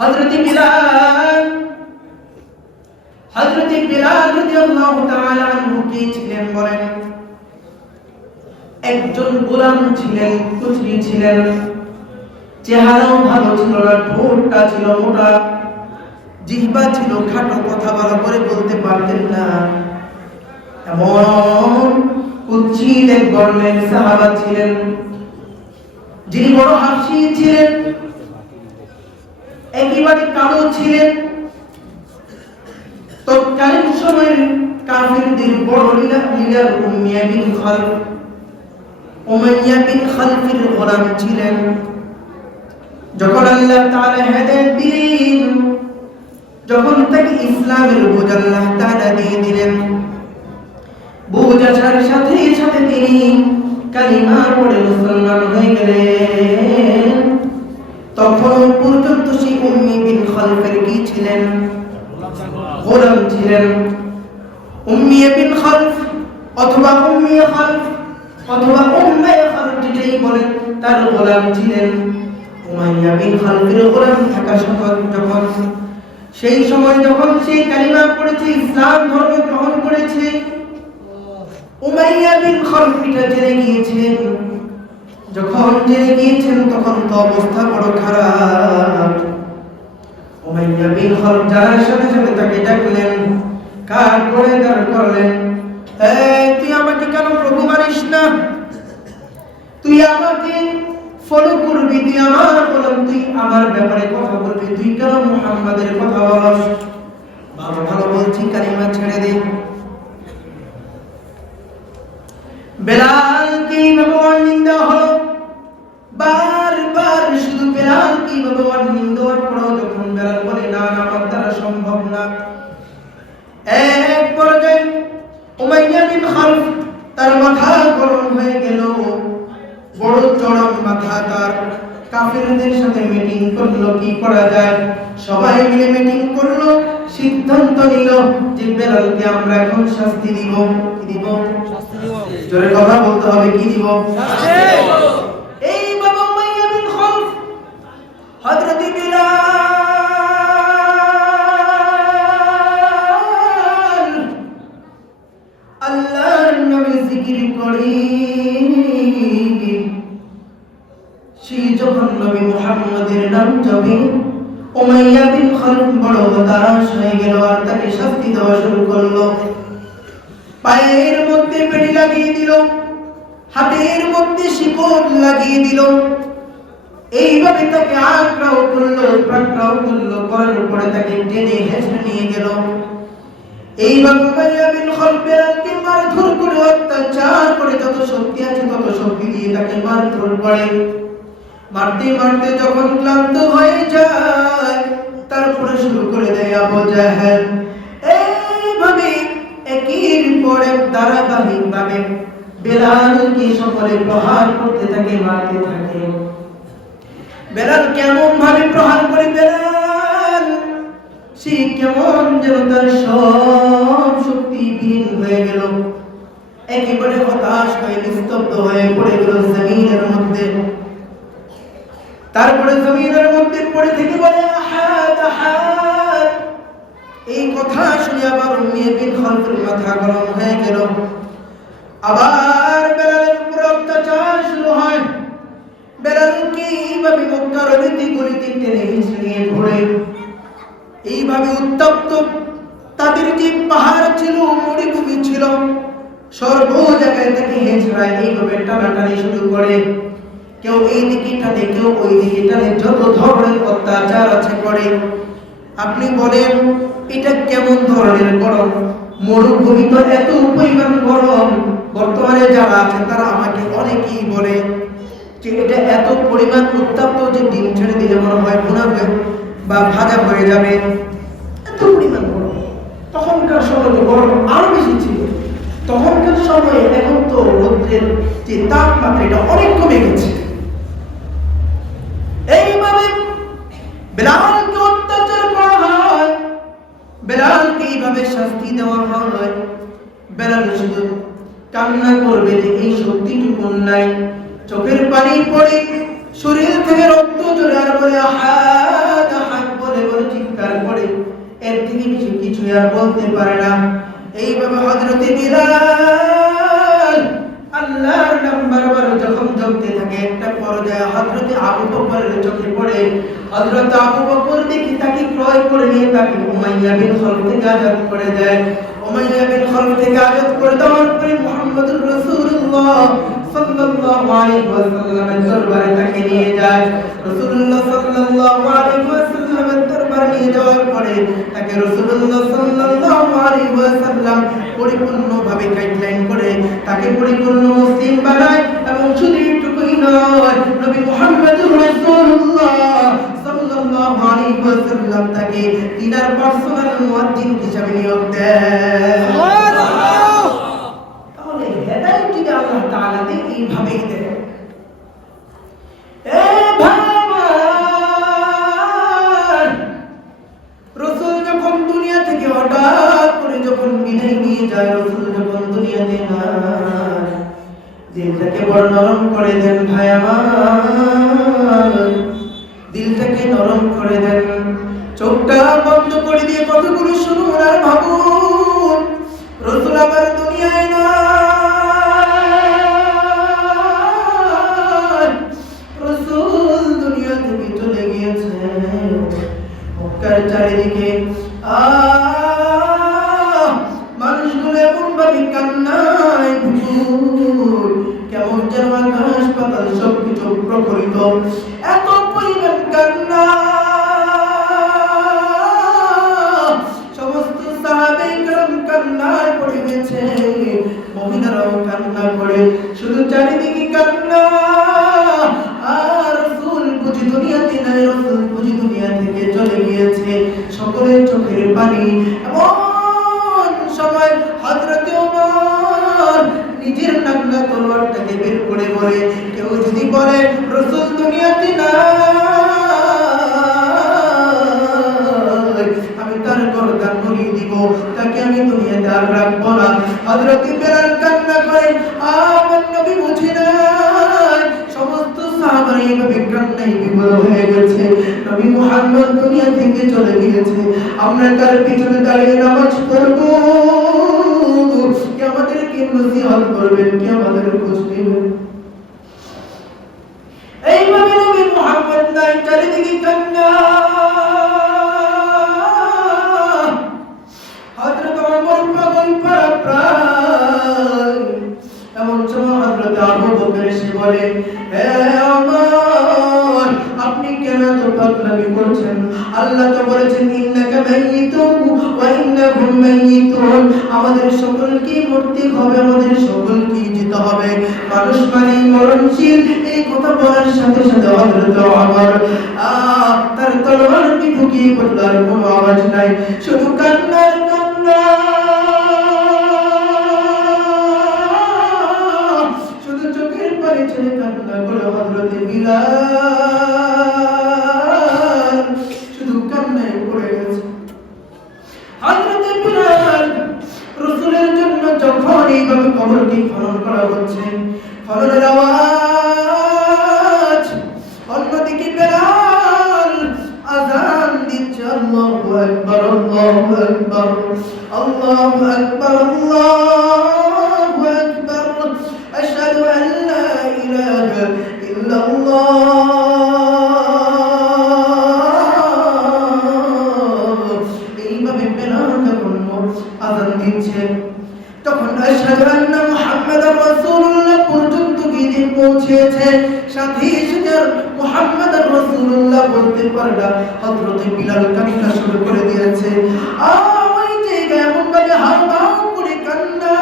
হযরত বিলাল রাদিয়াল্লাহু তাআলা আনহু কি ছিলেন বলেন? একজন গোলাম ছিলেন, কুচরি ছিলেন, চেহারাও ভালো ছিল না, ঠোঁটটা ছিল মোটা, জিহ্বা ছিল খাটো, কথা ভালো করে বলতে পারতেন না। এমন কুচ্ছিত এক বর্ণের সাহাবা ছিলেন, যিনি বড় হাসি ছিলেন, একেবারে কালো ছিলেন। তৎকালীন সময়ের কাফিরদের বড় লিডার উমাইয়া বিন খালফের গোলাম ছিলেন। যখন আল্লাহ তাআলা হেদায়েত দিলেন, যখন তাকে ইসলামের বুঝ আল্লাহ তাআলা দিয়ে দিলেন, বুঝ আসার সাথে সাথে তিনি কালিমা পড়ে মুসলমান হয়ে গেলেন। তখন পর্যন্ত সেই উম্মি বিন খালফের কি ছিলেন? গোলাম ছিলেন। উম্মিয়া বিন খালফ অথবা উম্মিয়া খালফ অথবা উম্মায়া খালফ যেটাই বলেন, তার গোলাম ছিলেন। উমাইয়া বিন খালফের গোলাম থাকা যখন সেই সময় যখন সে কালিমা পড়েছে, ইসলাম ধর্ম গ্রহণ করেছে, উমাইয়া বিন খালফ এটা জেনে গিয়েছেন। যখন জেনে গিয়েছেন তখন তো অবস্থা বড় খারাপ। উমাইয়া বিন খালফ জানার সাথে সাথে তাকে ডাকলেন, কার করে দাঁড় করলেন, তুই আমাকে কেন প্রভু মানিস না? তুই আমাকে ফলো করবি, তুই আমার গোলাম, তুই আমার ব্যাপারে কথা বলবি, তুই কেন মুহাম্মাদের কথা বলস? ভালো ভালো বলছি, কালিমা ছেড়ে দে। বেলালকে এইভাবে ওয়ার্নিং দেওয়া হলো, বারবার শুধু বেলালকে এইভাবে ওয়ার্নিং দেওয়ার পরেও যখন বেলাল বলে না না, আমার দ্বারা সম্ভব না, এক পর্যায়ে উমাইয়া বিন খালফ তার মাথা গরম হয়ে গেল, বড় চরম মাথা তার। কাফিরদের সাথে মিটিং করলো, কি করা যায়। সবাই মিলে মিটিং করলো, সিদ্ধান্ত নিল যে বেলালকে আমরা এখন শাস্তি দিব। কি দিব? শাস্তি দিব। জোরে কথা বলতে হবে, কি দিব? শাস্তি দিব। এই বাবা উমাইয়া বিন খালফ হযরত বিলাল আল্লাহর নামে জিকির করে, সেই যখন নবী মুহাম্মদের নাম জপে, উমাইয়া বিন খালফ বড় হতাশ হয়ে গেল, আর তাকে শাস্তি দেওয়া শুরু করলো। পায়ের মধ্যে বেড়ি লাগিয়ে দিল, হাতের মধ্যে শিকল লাগিয়ে দিল, এইভাবে তাকে আক্রাও করলো, প্রাক্রাও করলো, করার উপরে তাকে টেনে হেঁচড়ে নিয়ে গেল। এইভাবে উমাইয়া বিন খালফ বেলালকে মারধর করে, অত্যাচার করে, যত শক্তি আছে তত শক্তি দিয়ে তাকে মারধর করে। মারতে মারতে যখন ক্লান্ত হয়ে যায়, তারপরে শুরু করে দেয় আবু জাহেল। এইভাবে একের পর এক ধারাবাহিকভাবে বেলালকে সকলে প্রহার করতে থাকে, মারতে থাকে। বেলাল কেমন ভাবে প্রহার করে, বেলাল সে কেমন যেন তার সব শক্তি বিলীন হয়ে গেল, একেবারে হতাশ হয়ে নিস্তব্ধ হয়ে পড়ে গেল জমিনের মধ্যে। তারপরে জমিনের মধ্যে পড়ে থেকে বলে আহাদ আহাদ। এই কথা শুনে আবার উমাইয়া বিন খালফের মাথা গরম হয়ে গেল। আবার বেলালের উপর অত্যাচার শুরু হয়। বেলালকে এইভাবে মক্কার অলিতে গলিতে টেনে হিঁচড়ে নিয়ে ঘোরে। এইভাবে উত্তপ্ত তাদের যে পাহাড় ছিল, মরুভূমি ছিল, সর্ব জায়গায় তাকে হেঁচড়ায়, এইভাবে টানাটানি শুরু করে। কেউ এই দিকে টানে, কেউ ওই দিকে টানে, যত ধরনের অত্যাচার আছে করে। আপনি বলেন এটা কেমন ধরনের গরম? মরুভূমি তো এত পরিমাণ গরম, বর্তমানে যারা আছে তারা আমাকে অনেকেই বলে যে এটা এত পরিমাণ উত্তপ্ত যে ডিম ছেড়ে দিলে মনে হয় ভুনা হবে বা ভাজা হয়ে যাবে, এত পরিমাণ গরম। তখনকার সময় তো গরম আরো বেশি ছিল। তখনকার সময়ে, এখন তো রৌদ্রের যে তাপমাত্রা এটা অনেক কমে গেছে। এইভাবে বেলালকে অত্যাচার করা হয়, বেলালকে এইভাবে শাস্তি দেওয়া হয়। বেলাল শুধু কান্না করবে যে এই শক্তিটুকু নাই, চোখের পানি পড়ে, শরীর থেকে রক্ত ঝরে, আর বলে আহাদ আহাদ বলে চিৎকার করে, এর থেকে বেশি কিছু আর বলতে পারে না। এইভাবে হযরত বিলাল আল্লাহর নাম বারবার যখন জপতে থাকে, একটা পর্যায়ে হযরত আবু বকরের চোখে পড়ে। হযরত আবু বকর দেখি তাকে ক্রয় করে নিয়ে তাকে উমাইয়া বিন খালদ থেকে আজাদ করে দেয়। উমাইয়া বিন খালদ থেকে আজাদ করে দেওয়ার পরে মুহাম্মদুর রাসূলুল্লাহ সাল্লাল্লাহু আলাইহি ওয়াসাল্লামের দরবারে তাকে নিয়ে যায়। রাসূলুল্লাহ সাল্লাল্লাহু আলাইহি ওয়াসাল্লামের দরবারে নিয়ে যাওয়ার পরে তাকে রাসূলুল্লাহ সাল্লাল্লাহু আলাইহি ওয়াসাল্লাম পরিপূর্ণভাবে গাইডলাইন করে তাকে পরিপূর্ণ মুসলিম বানায়। এবং শুধু এটুকুই নয়, নবী মুহাম্মদুর রাসূলুল্লাহ সাল্লাল্লাহু আলাইহি ওয়াসাল্লাম তাকে তিনার পার্সোনাল মুয়াজ্জিন হিসেবে নিয়োগ দেন। সুবহানাল্লাহ। তাহলে হেদায়েত যদি আল্লাহ তাআলা দেন, এইভাবেই দেন। এ ভাই, রাসূল যখন দুনিয়া থেকে হঠাৎ করে যখন বিদায় নিয়ে যায়, রাসূল যখন দুনিয়াতে নাই, দিলটাকে বড় নরম করে দেন ভাই আমার, দিলটাকে নরম করে দেন। চোখটা বন্ধ করে দিয়ে কতগুলো শুনুন আর ভাবুন, রাসূল আবার দুনিয়ায় নাই, রাসূল দুনিয়া থেকে চলে গিয়েছে। মক্কার চারিদিকে মানুষগুলো এমন ভাবে কান্নায় ভরপুর, কেমন যেন আকাশ পাতাল সবকিছু প্রফুল্লিত, এত পরিমাণ কান্না। সমস্ত সাহাবায়ে কেরাম কান্নায় পড়ে গেছে, মুমিনারাও কান্না করে, শুধু চারিদিকে কান্না। আর রাসূল বুঝি দুনিয়াতে নাই, রাসূল বুঝি দুনিয়া থেকে চলে গিয়েছে। সকলের চোখের পানি। এমন সময় হযরত ওমর নিজের নাগনা তলোয়ারটাকে বের করে বলে, কেউ যদি বলে রাসূল দুনিয়াতে নাই, আমি তার গর্দান মুড়িয়ে দিব, তাকে আমি দুনিয়াতে আর রাখবো না। হযরত বিলাল কান্না করে, আমার নবী বুঝি নাই। সমস্ত সাহাবারা এইভাবে কান্নায় বিভোর হয়ে গেছে, নবী মুহাম্মদ দুনিয়া থেকে চলে গিয়েছে, আমরা তার পিছনে দাঁড়িয়ে নামাজ পড়বো, কে আমাদেরকে নসিহত করবেন, কে আমাদের খোঁজ নেবেন? এইভাবে নবী মুহাম্মদ নাই, চারিদিকে কান্না। হযরত ওমর পাগল পারা প্রায়। এমন সময় হযরত আবু বকর এসে বলে, হে ওমর, আপনি কেন এত পাগলামি করছেন? আল্লাহ তো বলেছেন, ইন্নাকা মাইয়িতুন ওয়া ইন্নাহুম মাইয়িতুন, আমাদের সকলকে মরতে হবে, আমাদের সকলকে যেতে হবে, মানুষ মানে মরণশীল। এই কথা বলার সাথে সাথে হযরত ওমর তার তলোয়ারকে ঢুকিয়ে পড়ল, আর কোনো আওয়াজ নাই, শুধু কান্নার কান্না, শুধু চোখের পানি ছেড়ে কান্না করে হযরত বিলাল শুধু কান্নায় পড়ে গেছে। হযরত বিলাল রাসূলের জন্য যখন এইভাবে কবরকে খনন করা হচ্ছে, খননের আওয়াজ, অন্যদিকে বিলাল আযান দিচ্ছে, আল্লাহু আকবার, আল্লাহু আকবার, আল্লাহু আকবার, আল্লাহু আকবার, আশহাদু আন লা ইলাহা ইল্লাল্লাহ। এইভাবে বিলাল যখন আযান দিচ্ছে, তখন আশহাদু আন্না মুহাম্মাদার রাসূলুল্লাহ পর্যন্ত গিয়ে পৌঁছেছে। সাথে সাথে মুহাম্মাদুর রাসূলুল্লাহ বলতে পারে না, হযরত বিলাল কান্না শুরু করে দিয়েছে। ওই জায়গায় এমন ভাবে হাউমাউ করে কান্না,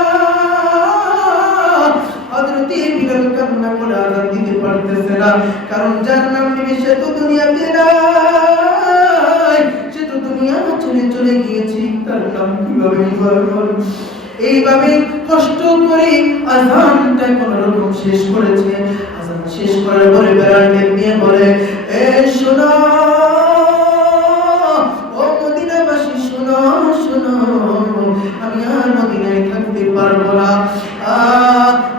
হযরত বিলাল কান্না করে আযান দিতে পারতেছে না, কারণ যার নাম নিবে সে তো দুনিয়াতে নাই, সে তো দুনিয়া ছেড়ে চলে গিয়েছে, তার নাম কিভাবে বলবো? এইভাবে কষ্ট করে আযানটা কোন রকম শেষ করেছে। আযান শেষ করার পরে বিলাল নিয়ে বলে, এ শোনো ও মদিনাবাসী, শোনো শোনো, আমি আর মদিনায় থাকতে পারবো না,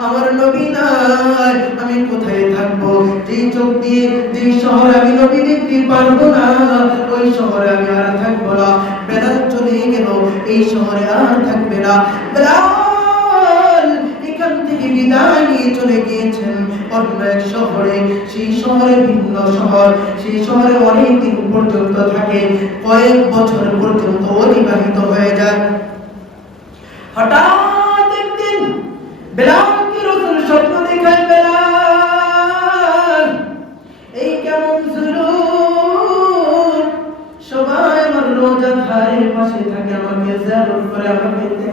আমার নবী নাই, আমি কোথায় থাকবো? যেই চোখ দিয়ে যে শহরে আমি নবী দেখতে পারবো না ওই শহরে আমি আর থাকবো না। বেলাল চলে গেল, এই শহরে আর থাকবে না। বেলাল এখান থেকে বিদায় নিয়ে চলে গিয়েছেন অন্য এক শহরে। সেই শহরে ভিন্ন শহর, সেই শহরে অনেক দিন পর্যন্ত থাকে, কয়েক বছর পর্যন্ত অতিবাহিত হয়ে যায়। হঠাৎ একদিন বেলালকে রাসূল স্বপ্ন দেখায়, বেলাল এই কেমন জুলুম, সবাই আমার রোজা ধারের পাশে থাকে, আমাকে জিয়ারত করে, আমাকে দেখে,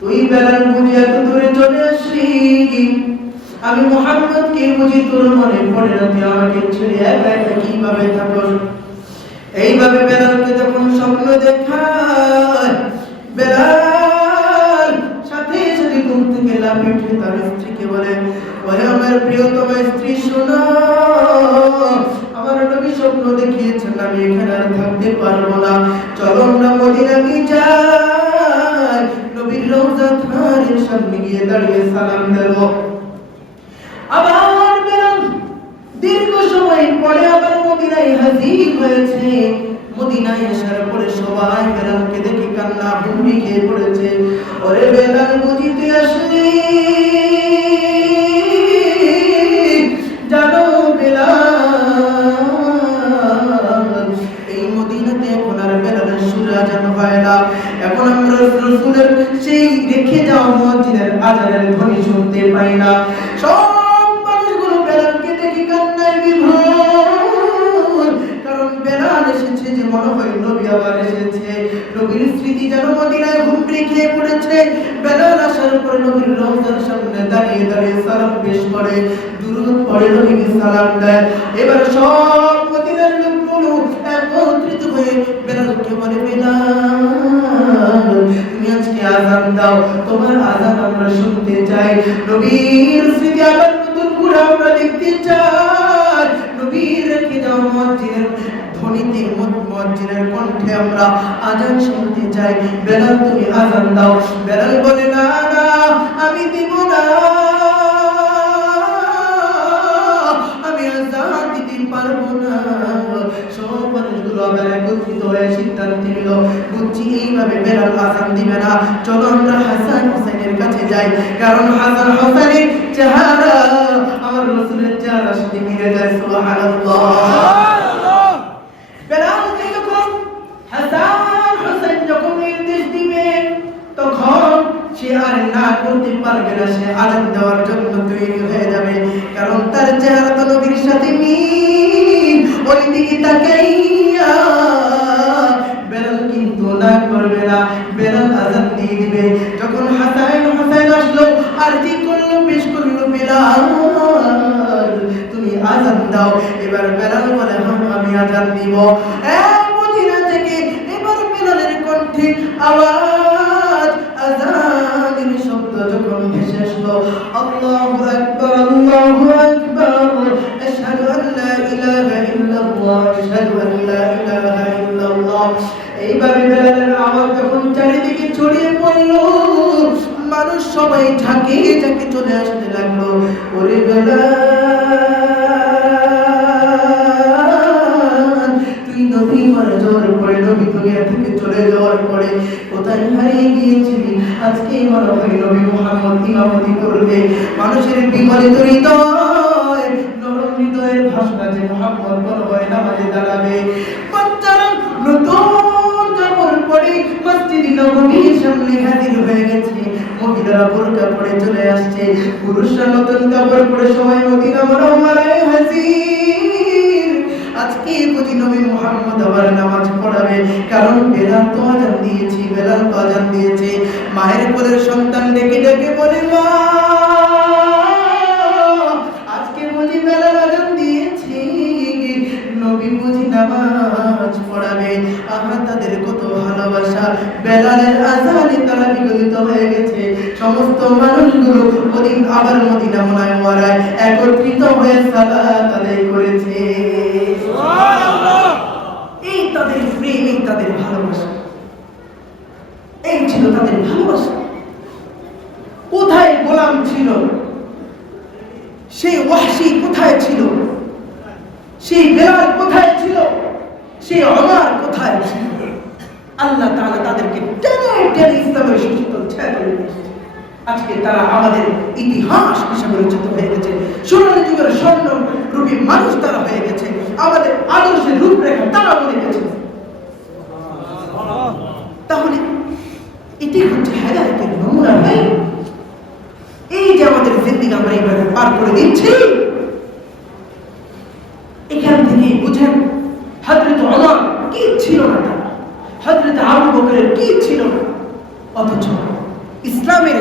তুই বেলাল বুঝি এত দূরে চলে আসলি, আমি মুহাম্মদকে বুঝি তোর মনে পড়ে না, তুই আমাকে ছেড়ে একা একা কিভাবে থাকস? এইভাবে বেলালকে যখন স্বপ্ন দেখায়, বেলাল সাথে সাথে ঘুম থেকে লাফিয়ে উঠে তার স্ত্রীকে বলে, ওরে আমার প্রিয়তম স্ত্রী শোনো, আমার নবী স্বপ্ন দেখিয়েছেন আমি এখানে আর থাকতে পারবো না, চলো আমরা মদিনাতে যাই, নবীর রওজা ধারের সামনে গিয়ে দাঁড়িয়ে সালাম দেব। আবার বেলাল দীর্ঘ সময় পরে আবার মদিনায় হাজির হয়েছে। মদিনায় আসার পরে সবাই বেলালকে দেখে কান্না ভূমি খেয়ে পড়েছে। ওরে বেলাল বুঝি তুই আসলি? জানো বেলাল, এই মদিনাতে এখন আর বেলালের সুর আজান হয় না, এখন আমরা রাসূলের সেই রেখে যাওয়া মুয়াজ্জিনের আজানের ধ্বনি শুনতে পাই না। সব মানুষগুলো বেলালকে দেখে কান্নায় বিভোর, কারণ বেলাল এসেছে যে মনে হয় নবী আবার এসেছে, নবীর স্মৃতি যেন মদিনায় হুমড়ি খেয়ে পড়েছে। বেলাল আসার পরে নবীর রওজার সামনে দাঁড়িয়ে দাঁড়িয়ে সালাম পেশ করে, দুরূদ পড়ে, নবীকে সালাম দেয়। এবার সব মদিনার লোকগুলো একত্রিত হয়ে বেলালকে বলে, বেলাল তুমি আজকে আযান দাও, তোমার আযান আমরা শুনতে চাই, নবীর স্মৃতি আবার নতুন করে আমরা দেখতে চাই, নবীর রেখে যাওয়া মুয়াজ্জিনের ধ্বনিতে, মুয়াজ্জিনের কণ্ঠে আমরা আযান শুনতে চাই, বেলাল তুমি আযান দাও। বেলাল বলে, না না আমি দিব না, আমি আযান দিতে পারবো না। সব মানুষগুলো আবার একত্রিত হয়ে সিদ্ধান্ত নিল, বুঝছি এইভাবে বেলাল আযান দিবে না, চলো আমরা হাসান হোসেনের কাছে যাই, কারণ হাসান হোসেনের চেহারা আমার রাসূলের চেহারার সাথে মিলে যায়। সুবহানাল্লাহ। বেলাল যখন হাসান হোসেন যখন নির্দেশ দিবে তখন সে আর না করতে পারবে না, সে আযান দেওয়ার জন্য তৈরি হয়ে যাবে, কারণ তার চেহারা তো নবীর সাথে মিল। ওই দিকে তাকাইয়া বেলাল কিন্তু না করবে না, বেলাল আযান দিয়ে দিবে। যখন হাসান হোসেন আসলো আর কি করলো, পেশ করলো, বেলাল তুমি আযান দাও। এবার বেলাল বলে, হ্যাঁ আমি আযান দিব। মদিনা থেকে এবার বেলালের কণ্ঠে আওয়াজ, আযানের শব্দ যখন ভেসে আসলো, আল্লাহু আকবার, আল্লাহু আকবার, আশহাদু আন লা ইলাহা ইল্লাল্লাহ, আশহাদু আন লা ইলাহা ইল্লাল্লাহ। এইভাবে বেলালের আওয়াজ যখন চারিদিকে ছড়িয়ে পড়লো, মানুষ সবাই ঝাঁকে ঝাঁকে চলে আসতে লাগলো। ওরে বেলাল, তুই নবী মারা যাওয়ার পরে, নবী দুনিয়া থেকে চলে যাওয়ার পরে কোথায় হারিয়ে গিয়েছিলি? আজকে মনে হয় নবী মুহাম্মদ ইমামতি করবে, মানুষের বিগলিত হৃদয়, নরম হৃদয়ের ভাষা যে মুহাম্মদ মনে হয় নামাজে দাঁড়াবে। বাচ্চারা নতুন কাপড় পরে মসজিদে নববীর সামনে হাজির হয়ে গেছে, মহিলারা বোরকা পরে চলে আসছে, পুরুষরা নতুন কাপড় পরে সবাই মদিনা মুনাওয়ারায় হাজির। আজকে বুঝি নবী মুহাম্মদ আবার নামাজ পড়াবে, কারণ বেলাল তো আযান দিয়েছে, বেলাল তো আযান দিয়েছে। মায়ের কোলের সন্তান ডেকে ডেকে বলে, মা আজকে বুঝি বেলাল আযান দিয়েছে, নবী বুঝি নামাজ পড়াবে। আমরা তাদের কত ভালোবাসা, বেলালের আযানে তারা বিগলিত হয়ে গেছে। সমস্ত মানুষগুলো ওদিন আবার মদিনা মুনাওয়ারায় একত্রিত হয়ে সালাত আদায় করেছে। সুবহানাল্লাহ। এই তাদের প্রেম, এই তাদের ভালোবাসা, এই ছিল তাদের ভালোবাসা। কোথায় গোলাম ছিল সেই ওয়াহশী, কোথায় ছিল সেই বেলাল কোথায় ছিল, সেই ওমর কোথায় ছিল? আল্লাহ তাআলা তাদেরকে টেনে টেনে ইসলামের সুশীতল ছায়া করে দিয়েছে। আজকে তারা আমাদের ইতিহাস হিসেবে রচিত হয়ে গেছে। সোনালী যুগের স্বর্ণরূপী মানুষ তারা হয়ে গেছে। আমাদের আদর্শের রূপরেখা তারা বলে গেছে। তাহলে এটি হচ্ছে হেদায়েতের নমুনা ভাই। এই যে আমাদের জিন্দেগি আমরা এইভাবে পার করে দিচ্ছি, এখান থেকে বুঝেন হযরত ওমর কি ছিল না, হযরত আবু বকরের কি ছিল না, অথচ ইসলামের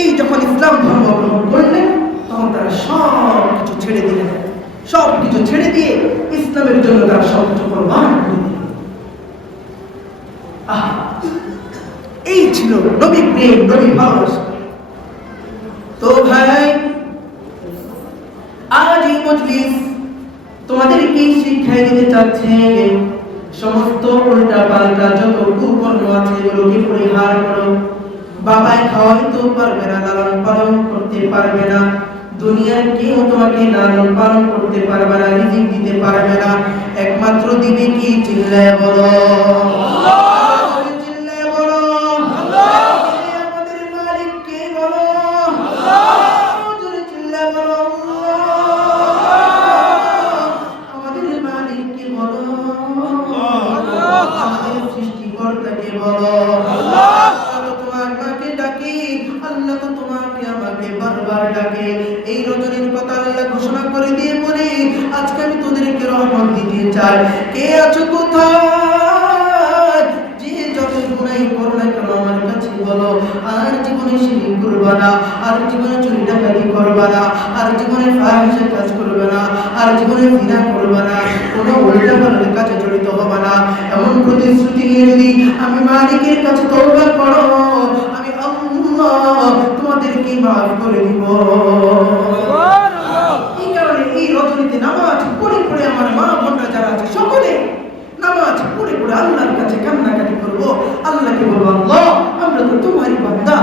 এই যখন ইসলাম ধর্ম গ্রহণ করলেন তখন তারা সব কিছু ছেড়ে দিলেন। সব কিছু ছেড়ে দিয়ে ইসলামের জন্য তারা সব কিছু কোরবান করে দিলেন। এই ছিল নবী প্রেম, নবী ভালোবাসা। তো ভাই, আজ এই মজলিস তোমাদেরকে শিক্ষা দিতে চাচ্ছে, সমস্ত উল্টা পাল্টা যত কুকর্ম আছে এগুলোকে পরিহার করো। বাবাই খাওয়াইতে পারবে না, লালন পালন করতে পারবে না, দুনিয়ার কেউ তোমাকে লালন পালন করতে পারবে না, রিজিক দিতে পারবে না, একমাত্র দিবে কি? চিল্লায় বলো আল্লাহ, চিল্লায় বলো আল্লাহ। আমাদের মালিক কে? বলো আল্লাহ, জোরে চিল্লায় বলো আল্লাহ। আমাদের মালিক কে? বলো আল্লাহ। আমাদের সৃষ্টিকর্তাকে বলো আল্লাহ। আল্লাহ তো তোমাকে আমাকে বারবার ডাকে। এই রজনীর কথা আল্লাহ ঘোষণা করে দিয়ে বলে, আজকে আমি তোদেরকে রহমত দিতে চাই। কে আছো কোথায়? যে যত গুনাহ করো না কেন আমার কাছে বলো। আর জীবনে শিরক করবে না, আর জীবনে চুরি ডাকাতি করবে না, আর জীবনে ফাহিশা কাজ করবে না, আর জীবনে জিনা করবে না, কোনো উল্টা পাল্টা কাজে জড়িত হবে না। এমন প্রতিশ্রুতি নিয়ে যদি আমি মালিকের কাছে তওবা করো, আমি আল্লাহ তোমাদেরকে মাফ করে দিব। এই কারণে এই রজনীতে নামাজ পড়ে পড়ে আমার মা বোনরা যারা আছে সকলে নামাজ পড়ে পড়ে আল্লাহর কাছে কান্নাকাটি করবো। আল্লাহকে বলবো, আল্লাহ আমরা তো তোমারই বান্দা,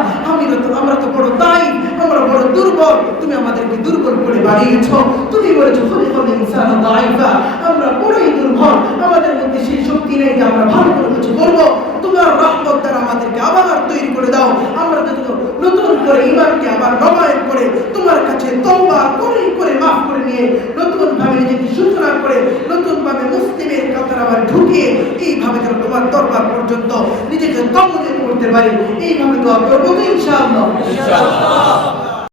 আমরা তো বড় তাই, আমরা বড় দুর্বল, তুমি আমাদেরকে দুর্বল করে বানিয়েছো। তুমি বলেছো খলিকাল ইনসানা দাঈফা, আমরা বড়ই দুর্বল, আমাদের মধ্যে সেই শক্তি নেই যে আমরা ভালো করে কিছু করবো। তোমার রহমত দ্বারা আমাদেরকে আবার তৈরি করে দাও। আমরা যদি নতুন করে ঈমানকে আবার নবায়ন করে তোমার কাছে তওবা করে করে মাফ করে নিয়ে নতুন ভাবে নিজেকে সূচনা করে নতুন ভাবে মুসলিমের কাতার আবার ঢুকিয়ে এইভাবে যেন তোমার দরবার পর্যন্ত নিজেকে কবুল করতে পারি, এইভাবে দোয়া করবো ইনশাআল্লাহ।